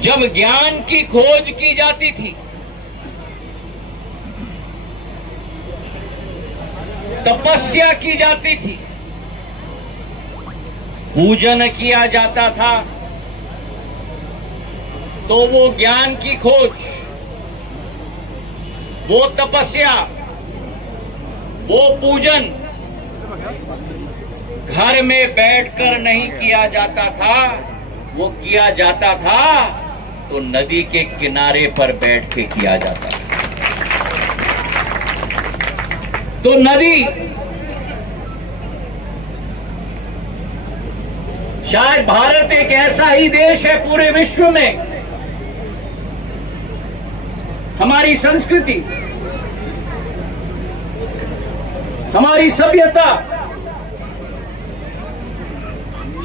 जब ज्ञान की खोज की जाती थी, तपस्या की जाती थी, पूजन किया जाता था, तो वो ज्ञान की खोज, वो तपस्या, वो पूजन घर में बैठकर नहीं किया जाता था। वो किया जाता था तो नदी के किनारे पर बैठ के किया जाता था। तो नदी शायद भारत एक ऐसा ही देश है पूरे विश्व में, हमारी संस्कृति, हमारी सभ्यता,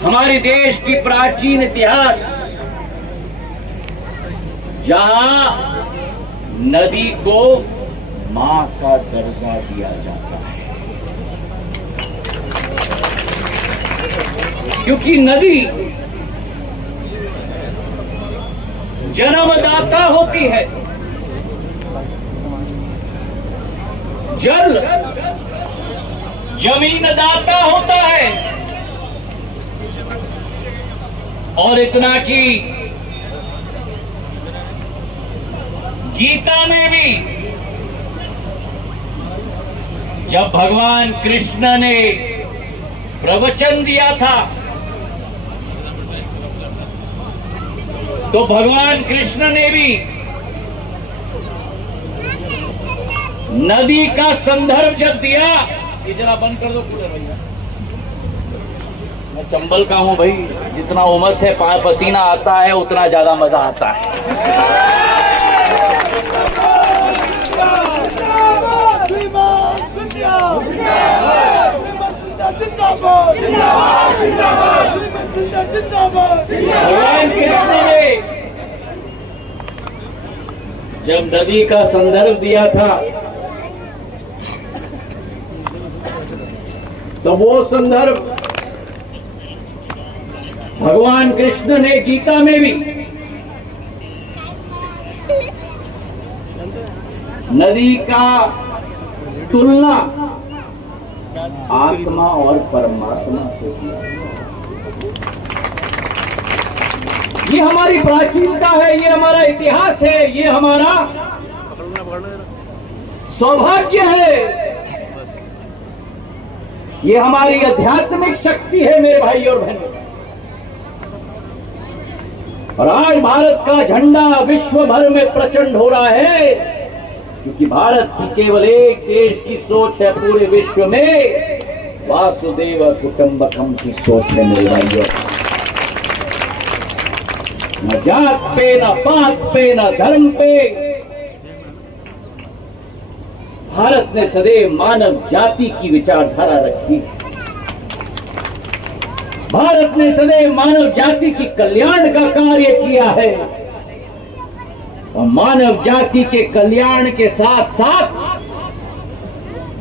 हमारे देश की प्राचीन इतिहास, जहां नदी को मां का दर्जा दिया जाता है, क्योंकि नदी जन्मदाता होती है। जल जमीनदाता होता है। और इतना कि गीता में भी जब भगवान कृष्ण ने प्रवचन दिया था, तो भगवान कृष्ण ने भी नदी का संदर्भ जब दिया, ये जरा बंद कर दो कूलर भैया, मैं चंबल का हूं भाई, जितना उमस है पसीना आता है उतना ज्यादा मजा आता है। भगवान कृष्ण ने जब नदी का संदर्भ दिया था, तो वो संदर्भ भगवान कृष्ण ने गीता में भी नदी का तुलना आत्मा और परमात्मा से किया। ये हमारी प्राचीनता है, ये हमारा इतिहास है, ये हमारा सौभाग्य है, ये हमारी आध्यात्मिक शक्ति है मेरे भाई और बहनों। और आज भारत का झंडा विश्व भर में प्रचंड हो रहा है, क्योंकि भारत की केवल एक देश की सोच है पूरे विश्व में, वासुदेव कुटुंबकम की सोच है मेरे भाइयों। न जात पे, न पात पे, न धर्म पे, भारत ने सदैव मानव जाति की विचारधारा रखी। भारत ने सदैव मानव जाति की कल्याण का कार्य किया है, और मानव जाति के कल्याण के साथ साथ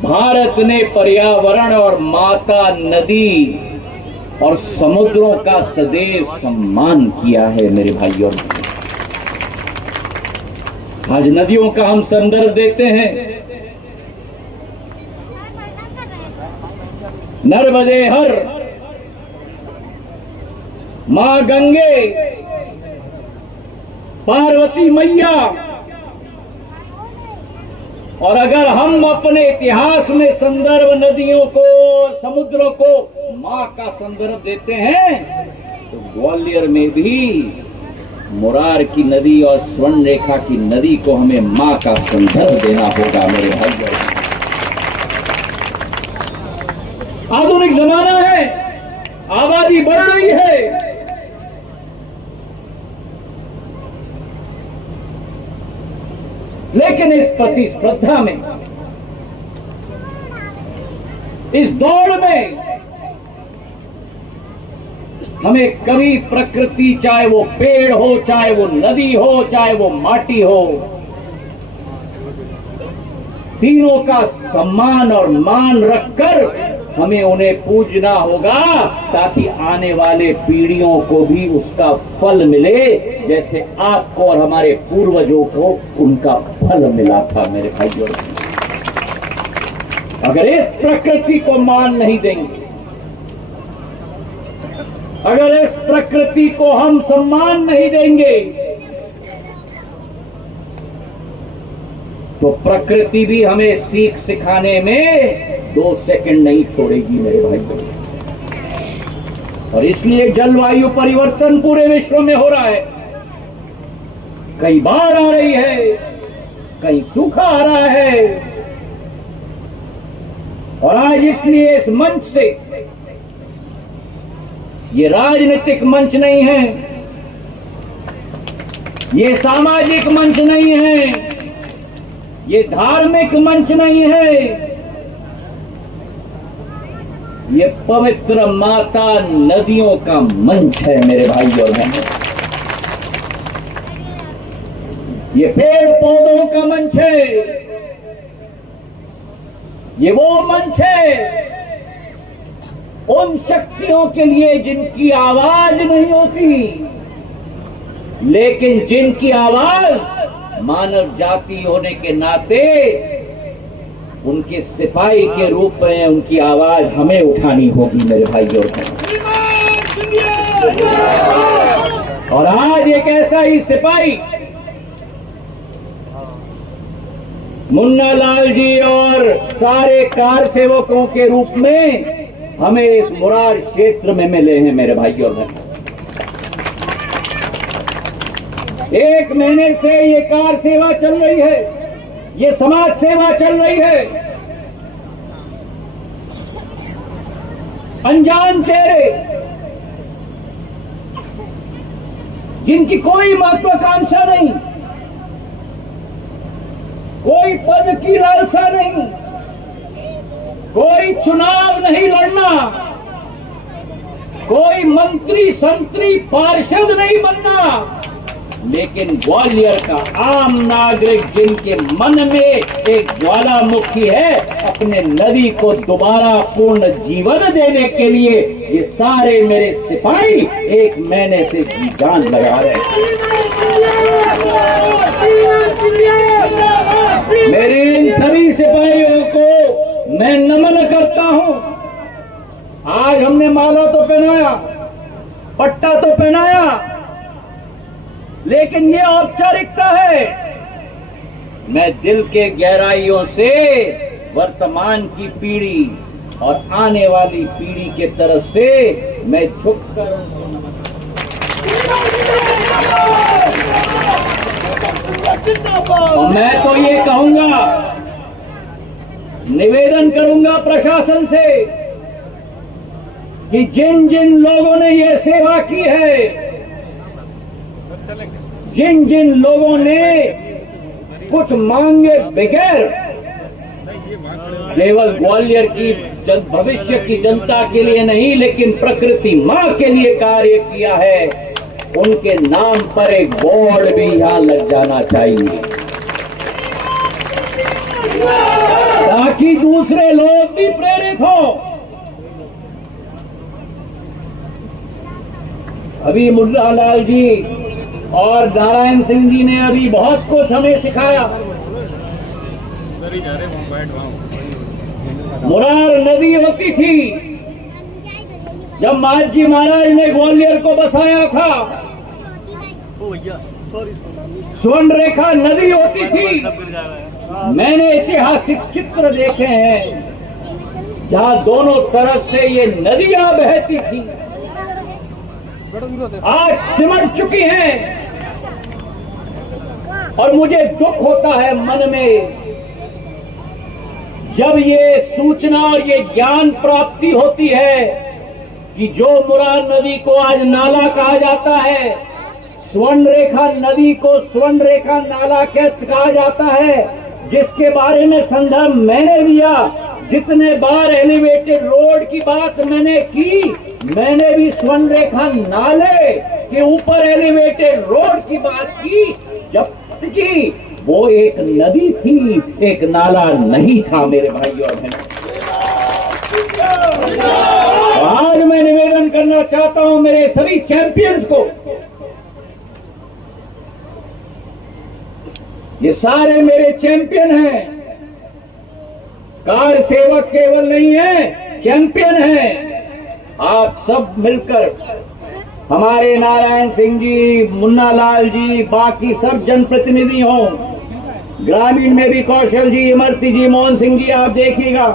भारत ने पर्यावरण और माता नदी और समुद्रों का सदैव सम्मान किया है मेरे भाइयों। आज नदियों का हम संदर्भ देते हैं, नर्मदे हर, मां गंगे, पार्वती मैया। और अगर हम अपने इतिहास में संदर्भ नदियों को, समुद्रों को मां का संदर्भ देते हैं, तो ग्वालियर में भी मुरार की नदी और स्वर्ण रेखा की नदी को हमें मां का संदर्भ देना होगा मेरे भाइयों। आधुनिक जमाना है, आबादी बढ़ रही है, लेकिन इस प्रतिस्पर्धा में, इस दौड़ में हमें कभी प्रकृति, चाहे वो पेड़ हो, चाहे वो नदी हो, चाहे वो माटी हो, तीनों का सम्मान और मान रखकर हमें उन्हें पूजना होगा ताकि आने वाले पीढ़ियों को भी उसका फल मिले, जैसे आपको और हमारे पूर्वजों को उनका फल मिला था मेरे भाइयों। अगर इस प्रकृति को मान नहीं देंगे, अगर इस प्रकृति को हम सम्मान नहीं देंगे, तो प्रकृति भी हमें सीख सिखाने में 2 सेकंड नहीं छोड़ेगी मेरे भाइयों। और इसलिए जलवायु परिवर्तन पूरे विश्व में हो रहा है। कई बाढ़ आ रही है, कहीं सूखा आ रहा है। और आज इसलिए इस मंच से, ये राजनीतिक मंच नहीं है, ये सामाजिक मंच नहीं है, ये धार्मिक मंच नहीं है, ये पवित्र माता नदियों का मंच है मेरे भाई और बहनों। ये पेड़ पौधों का मंच है, ये वो मंच है उन शक्तियों के लिए जिनकी आवाज नहीं होती, लेकिन जिनकी आवाज मानव जाति होने के नाते उनके सिपाही के रूप में उनकी आवाज हमें उठानी होगी मेरे भाइयों। और आज एक ऐसा ही सिपाही मुन्ना लाल जी और सारे कार सेवकों के रूप में हमें इस मुरार क्षेत्र में मिले हैं मेरे भाइयों। 1 महीने से ये कार सेवा चल रही है, ये समाज सेवा चल रही है। अनजान चेहरे जिनकी कोई महत्वाकांक्षा नहीं, कोई पद की लालसा नहीं, कोई चुनाव नहीं लड़ना, कोई मंत्री संतरी पार्षद नहीं बनना, लेकिन ग्वालियर का आम नागरिक जिनके मन में एक ज्वालामुखी है, अपने नदी को दोबारा पूर्ण जीवन देने के लिए ये सारे मेरे सिपाही 1 महीने से जी जान लगा रहे हैं। मेरे इन सभी सिपाहियों को मैं नमन करता हूं। आज हमने माला तो पहनाया, पट्टा तो पहनाया, लेकिन ये औपचारिकता है। मैं दिल के गहराइयों से वर्तमान की पीढ़ी और आने वाली पीढ़ी के तरफ से मैं झुककर और मैं तो ये कहूंगा, निवेदन करूंगा प्रशासन से कि जिन जिन लोगों ने ये सेवा की है, जिन जिन लोगों ने कुछ मांगे बगैर केवल ग्वालियर की भविष्य की जनता के लिए नहीं, लेकिन प्रकृति मां के लिए कार्य किया है, उनके नाम पर एक बोर्ड भी यहां लग जाना चाहिए, ताकि दूसरे लोग भी प्रेरित हो। अभी मुन्ना लाल जी और नारायण सिंह जी ने अभी बहुत कुछ हमें सिखाया। मुरार नदी होती थी जब माजी महाराज ने ग्वालियर को बसाया था, स्वर्ण रेखा नदी होती थी। मैंने ऐतिहासिक चित्र देखे हैं जहां दोनों तरफ से ये नदियां बहती थी, आज सिमट चुकी हैं। और मुझे दुख होता है मन में जब ये सूचना और ये ज्ञान प्राप्ति होती है कि जो मुरार नदी को आज नाला कहा जाता है, स्वर्ण रेखा नदी को स्वर्ण रेखा नाला कहा जाता है, जिसके बारे में संदर्भ मैंने दिया। जितने बार एलिवेटेड रोड की बात मैंने की, मैंने भी स्वर्ण रेखा नाले के ऊपर एलिवेटेड रोड की बात की, जबकि वो एक नदी थी, एक नाला नहीं था मेरे भाइयों और बहनों। आज मैं निवेदन करना चाहता हूं मेरे सभी चैंपियंस को, ये सारे मेरे चैंपियन हैं, कार सेवक केवल नहीं है, चैंपियन हैं। आप सब मिलकर, हमारे नारायण सिंह जी, मुन्ना लाल जी, बाकी सब जनप्रतिनिधि हों, ग्रामीण में भी कौशल जी, इमरती जी, मोहन सिंह जी, आप देखिएगा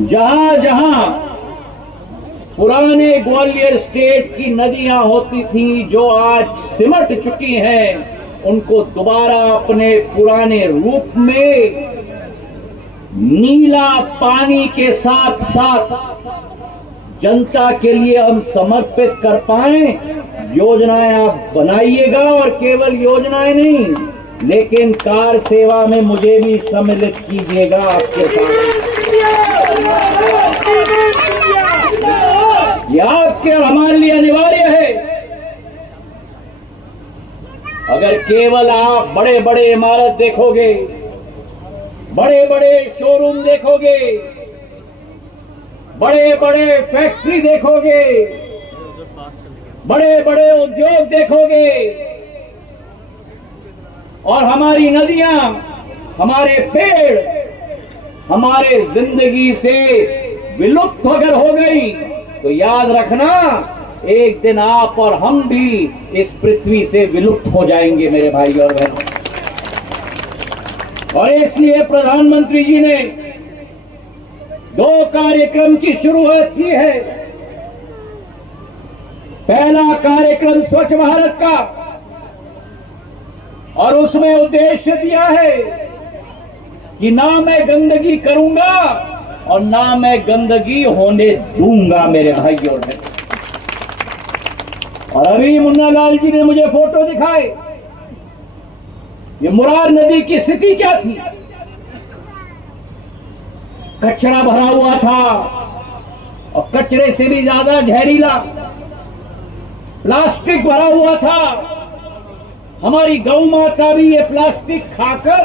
जहां जहां पुराने ग्वालियर स्टेट की नदियां होती थी जो आज सिमट चुकी हैं, उनको दोबारा अपने पुराने रूप में नीला पानी के साथ साथ जनता के लिए हम समर्पित कर पाएं। योजनाएं आप बनाइएगा, और केवल योजनाएं नहीं, लेकिन कार सेवा में मुझे भी सम्मिलित कीजिएगा आपके साथ। यह आपके और हमारे लिए अनिवार्य है। अगर केवल आप बड़े बड़े इमारत देखोगे, बड़े बड़े शोरूम देखोगे, बड़े बड़े फैक्ट्री देखोगे, बड़े बड़े उद्योग देखोगे, और हमारी नदियां, हमारे पेड़, हमारे जिंदगी से विलुप्त अगर हो गई, तो याद रखना एक दिन आप और हम भी इस पृथ्वी से विलुप्त हो जाएंगे मेरे भाई और बहनों। और इसलिए प्रधानमंत्री जी ने 2 कार्यक्रम की शुरुआत की है। पहला कार्यक्रम स्वच्छ भारत का, और उसमें उद्देश्य दिया है कि ना मैं गंदगी करूंगा और ना मैं गंदगी होने दूंगा मेरे भाई और बहनों। और अभी मुन्ना लाल जी ने मुझे फोटो दिखाए, ये मुरार नदी की स्थिति क्या थी। कचरा भरा हुआ था, और कचरे से भी ज्यादा जहरीला प्लास्टिक भरा हुआ था। हमारी गौ माता भी ये प्लास्टिक खाकर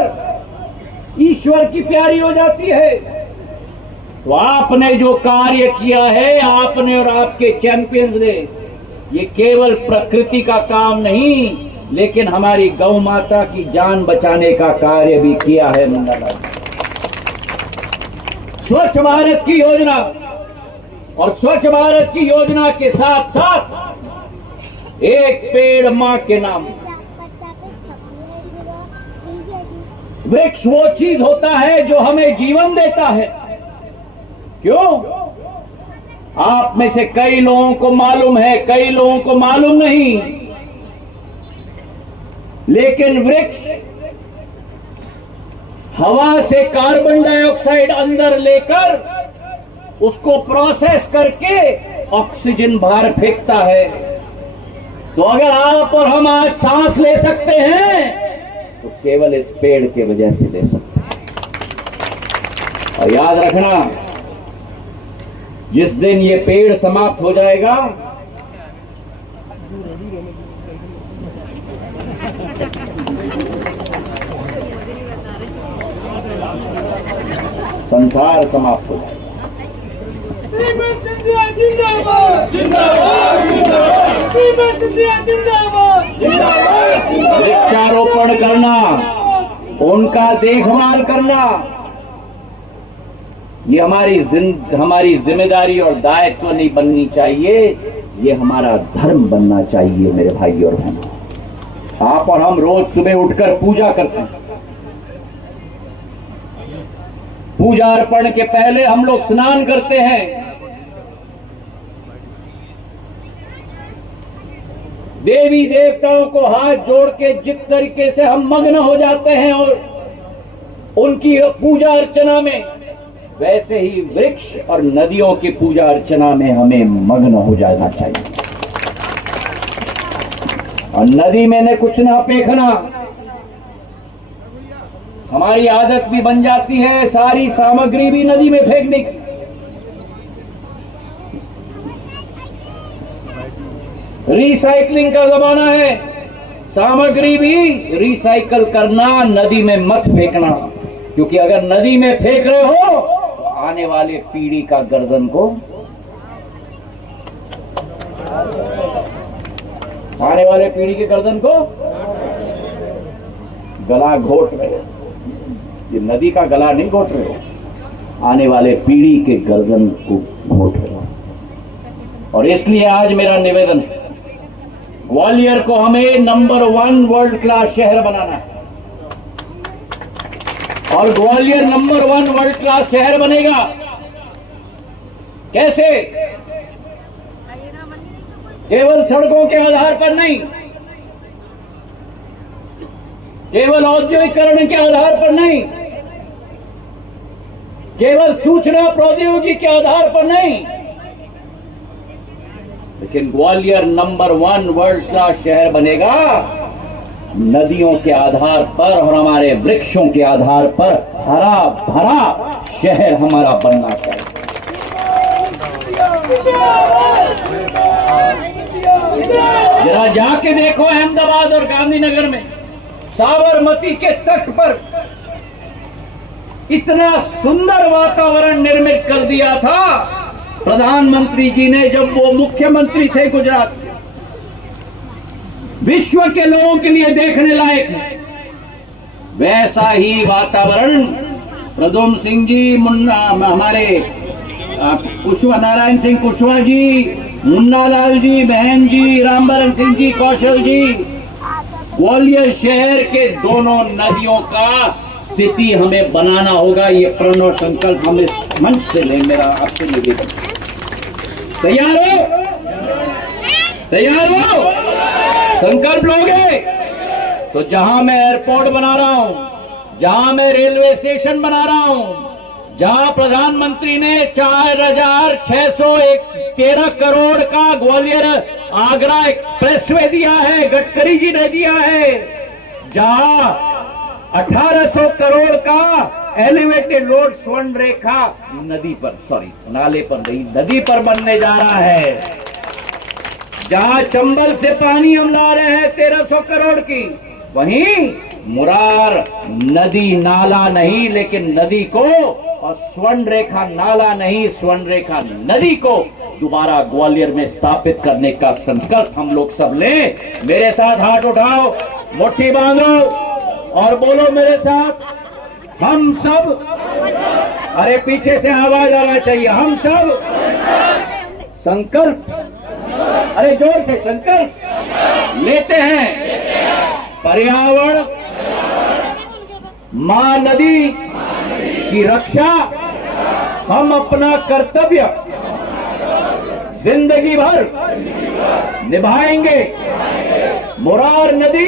ईश्वर की प्यारी हो जाती है। तो आपने जो कार्य किया है, आपने और आपके चैंपियंस ने, ये केवल प्रकृति का काम नहीं, लेकिन हमारी गौ माता की जान बचाने का कार्य भी किया है। स्वच्छ भारत की योजना, और स्वच्छ भारत की योजना के साथ साथ एक पेड़ मां के नाम। वृक्ष वो चीज होता है जो हमें जीवन देता है। क्यों? आप में से कई लोगों को मालूम है, कई लोगों को मालूम नहीं, लेकिन वृक्ष हवा से कार्बन डाइऑक्साइड अंदर लेकर उसको प्रोसेस करके ऑक्सीजन बाहर फेंकता है। तो अगर आप और हम आज सांस ले सकते हैं, तो केवल इस पेड़ के वजह से ले सकते हैं। और याद रखना, जिस दिन ये पेड़ समाप्त हो जाएगा, संसार समाप्त हो जाएगा। वृक्षारोपण करना, उनका देखभाल करना, ये हमारी जिम्मेदारी और दायित्व नहीं बननी चाहिए, ये हमारा धर्म बनना चाहिए मेरे भाई और बहनों। आप और हम रोज सुबह उठकर पूजा करते हैं। पूजा अर्पण के पहले हम लोग स्नान करते हैं। देवी देवताओं को हाथ जोड़ के जिस तरीके से हम मग्न हो जाते हैं और उनकी पूजा अर्चना में, वैसे ही वृक्ष और नदियों की पूजा अर्चना में हमें मग्न हो जाना चाहिए। और नदी में न कुछ ना फेंकना। हमारी आदत भी बन जाती है सारी सामग्री भी नदी में फेंकने की। रिसाइकलिंग का जमाना है, सामग्री भी रिसाइकल करना, नदी में मत फेंकना। क्योंकि अगर नदी में फेंक रहे हो तो आने वाले पीढ़ी का गर्दन को, आने वाले पीढ़ी के गर्दन को गला घोट रहे हो। ये नदी का गला नहीं घोट रहे हो, आने वाले पीढ़ी के गर्दन को घोट रहे हो। और इसलिए आज मेरा निवेदन है, ग्वालियर को हमें नंबर 1 वर्ल्ड क्लास शहर बनाना है। और ग्वालियर नंबर 1 वर्ल्ड क्लास शहर बनेगा कैसे? केवल सड़कों के आधार पर नहीं, केवल औद्योगिकरण के आधार पर नहीं, केवल सूचना प्रौद्योगिकी के आधार पर नहीं, लेकिन ग्वालियर नंबर 1 वर्ल्ड क्लास शहर बनेगा नदियों के आधार पर और हमारे वृक्षों के आधार पर। हरा भरा शहर हमारा बनना चाहिए। जरा जाके देखो अहमदाबाद और गांधीनगर में साबरमती के तट पर इतना सुंदर वातावरण निर्मित कर दिया था प्रधानमंत्री जी ने जब वो मुख्यमंत्री थे गुजरात। विश्व के लोगों के लिए देखने लायक है। वैसा ही वातावरण प्रद्युम्न सिंह जी, मुन्ना हमारे कुशवाहा, नारायण सिंह कुशवाहा जी, मुन्ना लाल जी, बहन जी, रामबरन सिंह जी, कौशल जी, ग्वालियर शहर के दोनों नदियों का स्थिति हमें बनाना होगा। ये प्रण और संकल्प हम इस मंच से लें। मेरा आपसे निवेदन, तैयार हो? तैयार हो? संकल्प लोगे तो जहां मैं एयरपोर्ट बना रहा हूं, जहां मैं रेलवे स्टेशन बना रहा हूं, जहां प्रधानमंत्री ने 4,613 करोड़ का ग्वालियर आगरा एक्सप्रेसवे दिया है, गडकरी जी ने दिया है, जहां 1800 करोड़ का एलिवेटेड रोड स्वर्ण रेखा नदी पर, सॉरी नाले पर नहीं, नदी पर बनने जा रहा है, जहां चंबल से पानी हम ला रहे हैं 1300 करोड़ की, वहीं मुरार नदी नाला नहीं लेकिन नदी को, और स्वर्ण रेखा नाला नहीं स्वर्ण रेखा नदी को दोबारा ग्वालियर में स्थापित करने का संकल्प हम लोग सब लें। मेरे साथ हाथ उठाओ, मुट्ठी बांधो और बोलो मेरे साथ, हम सब। अरे पीछे से आवाज आना चाहिए, हम सब संकल्प, अरे जोर से संकल्प लेते हैं। पर्यावरण, मां नदी की रक्षा हम अपना कर्तव्य जिंदगी भर निभाएंगे। मुरार नदी,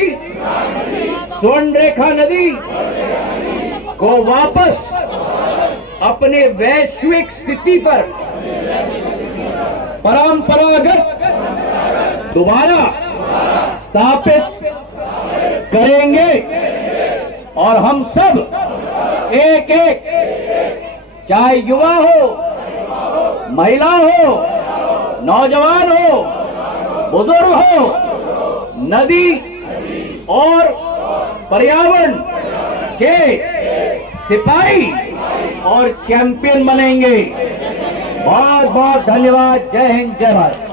स्वर्ण रेखा नदी को वापस अपने वैश्विक स्थिति पर परंपरागत दोबारा स्थापित करेंगे और हम सब एक एक, चाहे युवा हो, महिला हो, नौजवान हो, बुजुर्ग हो, नदी और पर्यावरण के सिपाही और चैंपियन बनेंगे। बहुत बहुत धन्यवाद। जय हिंद, जय भारत।